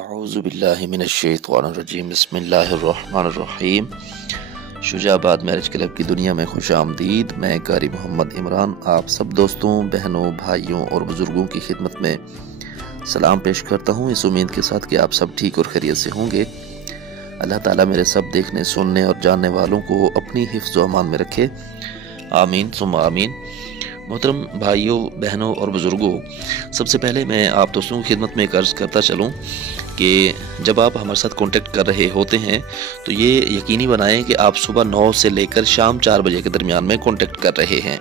अऊज़ुबिल्लाहि मिनश्शैतानिर्रजीम बिस्मिल्लाहिर्रहमानिर्रहीम। Shujabad marriage club की दुनिया में खुश आमदीद। मैं कारी मोहम्मद इमरान आप सब दोस्तों, बहनों, भाइयों और बुज़ुर्गों की खिदमत में सलाम पेश करता हूँ, इस उम्मीद के साथ कि आप सब ठीक और खैरियत से होंगे। अल्लाह ताला मेरे सब देखने, सुनने और जानने वालों को अपनी हिफ्ज़ व अमान में रखे, आमीन सुम्मा आमीन। मोहतरम भाइयों, बहनों और बुज़ुर्गों, सबसे पहले मैं आप दोस्तों की खिदमत में अर्ज़ करता चलूँ कि जब आप हमारे साथ कांटेक्ट कर रहे होते हैं तो ये यकीनी बनाएं कि आप सुबह 9 से लेकर शाम 4 बजे के दरमियान में कांटेक्ट कर रहे हैं।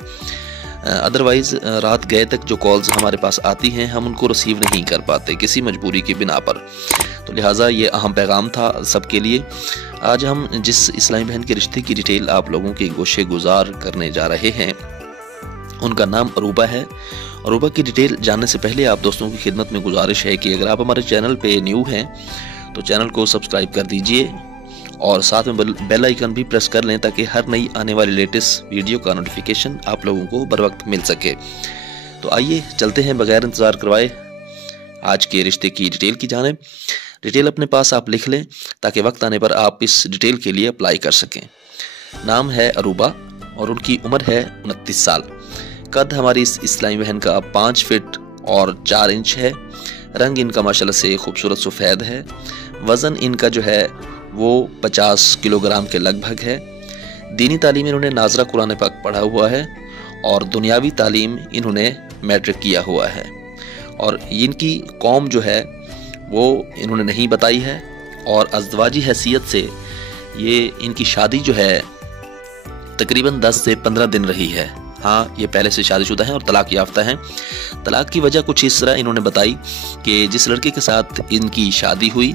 अदरवाइज़ रात गए तक जो कॉल्स हमारे पास आती हैं हम उनको रिसीव नहीं कर पाते किसी मजबूरी की बिना पर। तो लिहाजा ये अहम पैगाम था सबके लिए। आज हम जिस इस्लामी बहन के रिश्ते की डिटेल आप लोगों की गोशे गुजार करने जा रहे हैं उनका नाम अरूबा है। अरूबा की डिटेल जानने से पहले आप दोस्तों की खिदमत में गुजारिश है कि अगर आप हमारे चैनल पे न्यू हैं तो चैनल को सब्सक्राइब कर दीजिए और साथ में बेल आइकन भी प्रेस कर लें ताकि हर नई आने वाली लेटेस्ट वीडियो का नोटिफिकेशन आप लोगों को बर वक्त मिल सके। तो आइए चलते हैं बगैर इंतज़ार करवाए आज के रिश्ते की डिटेल की जानिब। डिटेल अपने पास आप लिख लें ताकि वक्त आने पर आप इस डिटेल के लिए अप्लाई कर सकें। नाम है अरूबा और उनकी उम्र है 29 साल। कद हमारी इस इस्लामी बहन का 5 फीट और 4 इंच है। रंग इनका माशाल्लाह से खूबसूरत सफ़ेद है। वज़न इनका जो है वो 50 किलोग्राम के लगभग है। दीनी तालीम इन्होंने नाज़रा कुरान पाक पढ़ा हुआ है और दुनियावी तालीम इन्होंने मैट्रिक किया हुआ है। और इनकी कौम जो है वो इन्होंने नहीं बताई है और अज़दवाजी हैसियत से ये इनकी शादी जो है तकरीबन 10 से 15 दिन रही है। हाँ, ये पहले से शादीशुदा हैं और तलाक याफ्ता हैं। तलाक की वजह कुछ इस तरह इन्होंने बताई कि जिस लड़के के साथ इनकी शादी हुई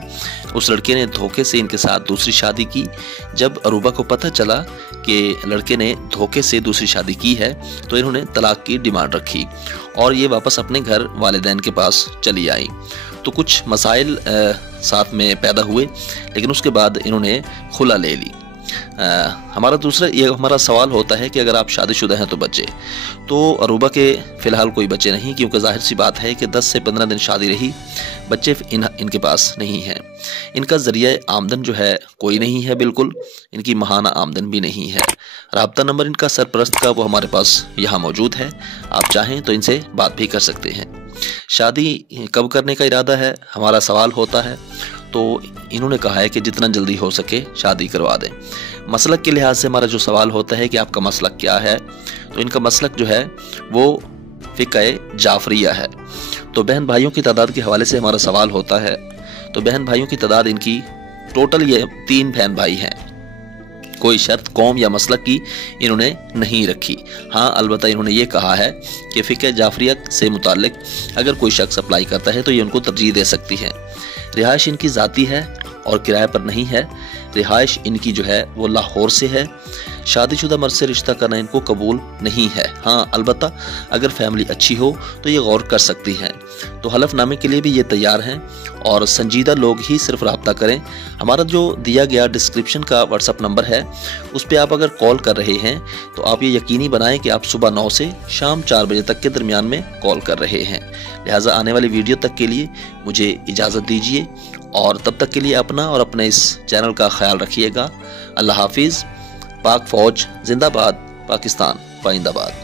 उस लड़के ने धोखे से इनके साथ दूसरी शादी की। जब अरूबा को पता चला कि लड़के ने धोखे से दूसरी शादी की है तो इन्होंने तलाक की डिमांड रखी और ये वापस अपने घर वालिदैन के पास चली आई। तो कुछ मसाइल साथ में पैदा हुए लेकिन उसके बाद इन्होंने खुला ले ली। हमारा दूसरा ये हमारा सवाल होता है कि अगर आप शादीशुदा हैं तो बच्चे, तो अरूबा के फ़िलहाल कोई बच्चे नहीं, क्योंकि जाहिर सी बात है कि 10 से 15 दिन शादी रही, बच्चे इनके पास नहीं हैं। इनका ज़रिया आमदन जो है कोई नहीं है, बिल्कुल इनकी माहाना आमदन भी नहीं है। राब्ता नंबर इनका सरपरस्त का वो हमारे पास यहाँ मौजूद है, आप चाहें तो इनसे बात भी कर सकते हैं। शादी कब करने का इरादा है हमारा सवाल होता है, तो इन्होंने कहा है कि जितना जल्दी हो सके शादी करवा दें। मसलक के लिहाज से हमारा जो सवाल होता है कि आपका मसलक क्या है, तो इनका मसलक जो है वो फ़िक़्ह जाफ़रिया है। तो बहन भाइयों की तादाद के हवाले से हमारा सवाल होता है, तो बहन भाइयों की तादाद इनकी टोटल ये 3 बहन भाई हैं। कोई शर्त कौम या मसलक की इन्होंने नहीं रखी। हाँ, अलबत्ता इन्होंने ये कहा है कि फ़िक़्ह जाफ़रिया से मुताल्लिक़ अगर कोई शख्स अप्लाई करता है तो ये उनको तरजीह दे सकती है। रिहाइश इनकी ज़ाती है और किराए पर नहीं है। रिहाइश इनकी जो है वो लाहौर से है। शादीशुदा मर्द से रिश्ता करना इनको कबूल नहीं है। हाँ, अलबत्ता अगर फैमिली अच्छी हो तो ये गौर कर सकती हैं। तो हलफनामे के लिए भी ये तैयार हैं और संजीदा लोग ही सिर्फ रब्ता करें। हमारा जो दिया गया डिस्क्रिप्शन का व्हाट्सअप नंबर है उस पर आप अगर कॉल कर रहे हैं तो आप ये यकीनी बनाएं कि आप सुबह 9 से शाम 4 बजे तक के दरमियान में कॉल कर रहे हैं। लिहाजा आने वाली वीडियो तक के लिए मुझे इजाज़त दीजिए और तब तक के लिए अपना और अपने इस चैनल का ख्याल रखिएगा। अल्लाह हाफिज़। पाक फ़ौज जिंदाबाद, पाकिस्तान पाइंदाबाद।